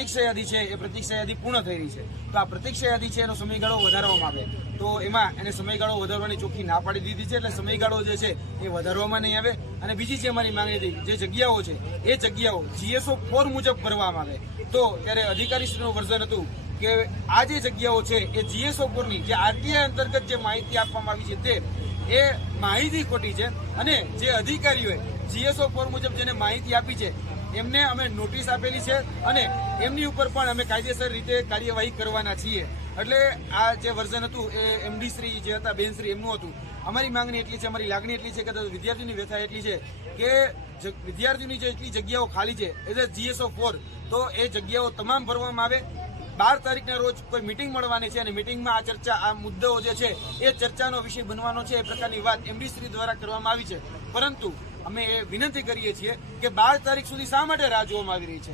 પ્રતીક્ષા યાદી છે, એ પ્રતીક્ષા યાદી પૂર્ણ થઈ છે. તો આ પ્રતીક્ષા યાદી છે એનો સમયગાળો વધારવામાં આવે. તો એમાં એને સમયગાળો વધારવાની ચોખ્ખી ના પાડી દીધી છે, એટલે સમયગાળો જે છે એ વધારવામાં નહીં આવે. અને બીજી જે અમારી માંગણી હતી, જે જગ્યાઓ છે, એ જગ્યાઓ જીએસઓ ફોર મુજબ ભરવામાં આવે. તો ત્યારે અધિકારીશ્રીનું વર્ઝન હતું કે આ જે જગ્યાઓ છે, એ જીએસઓ ફોરની જે આરટીઆઈ અંતર્ગત જે માહિતી આપવામાં આવી છે તે, એ માહિતી ખોટી છે. અને જે અધિકારીઓએ જીએસઓ ફોર મુજબ જેને માહિતી આપી છે એમને અમે નોટિસ આપેલી છે અને એમની ઉપર પણ અમે કાયદેસર રીતે કાર્યવાહી કરવાના છીએ. એટલે આ જે વર્ઝન હતું એ એમડી શ્રી જે હતા બેનશ્રી એમનું હતું. અમારી માંગણી એટલી છે, અમારી લાગણી એટલી છે કે વિદ્યાર્થીની વ્યથા એટલી છે કે વિદ્યાર્થીઓની જે એટલી જગ્યાઓ ખાલી છે એઝ અ જીએસઓ ફોર તો એ જગ્યાઓ તમામ ભરવામાં આવે. બાર તારીખના રોજ કોઈ મિટિંગ મળવાની છે અને મિટિંગમાં આ ચર્ચા, આ મુદ્દાઓ જે છે, એ ચર્ચાનો વિષય બનવાનો છે, એ પ્રકારની વાત એમડી શ્રી દ્વારા કરવામાં આવી છે. પરંતુ અમે એ વિનંતી કરીએ છીએ કે બાર તારીખ સુધી શા માટે રાહ જોવામાં આવી રહી છે?